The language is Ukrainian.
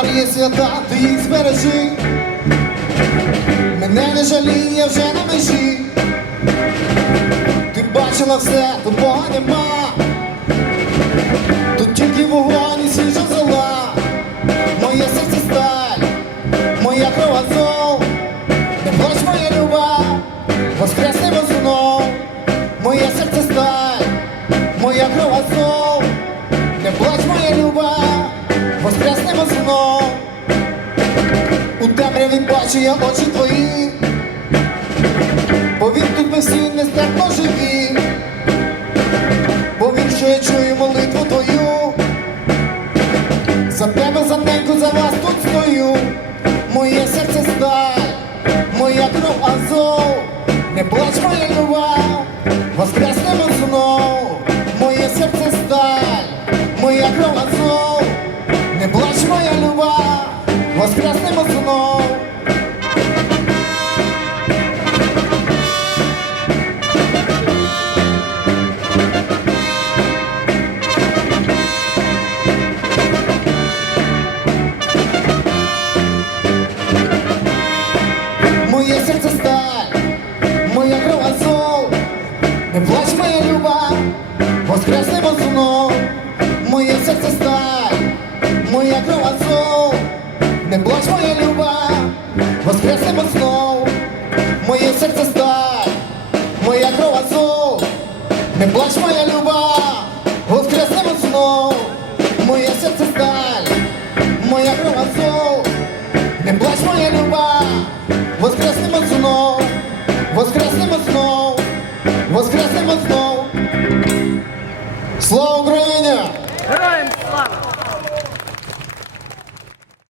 Твої свята, ти їх збережи. Мене не жаліє вже на межі. Ти бачила все, тут Бога нема. Темряві бачу я очі твої. Повір, тут ми всі нестерпно живі. Повір, що я чую молитву твою. За тебе, за неньку, за вас тут стою. Моє серце сталь, моя кров азов. Не плач, моя люба, воскреснемо знов. Моє серце сталь, моя кров азов. Не плач, моя люба, воскреснемо знов. Моя. Не плач, моя люба, воскреснемо знов. Моє серце сталь, моя кров азов. Не плач, моя люба, воскреснемо знов. Моє серце сталь, моя кров. Не плач, моя люба, воскреснемо знов, воскреснемо знов, воскреснемо знов. Слава Україні! Героям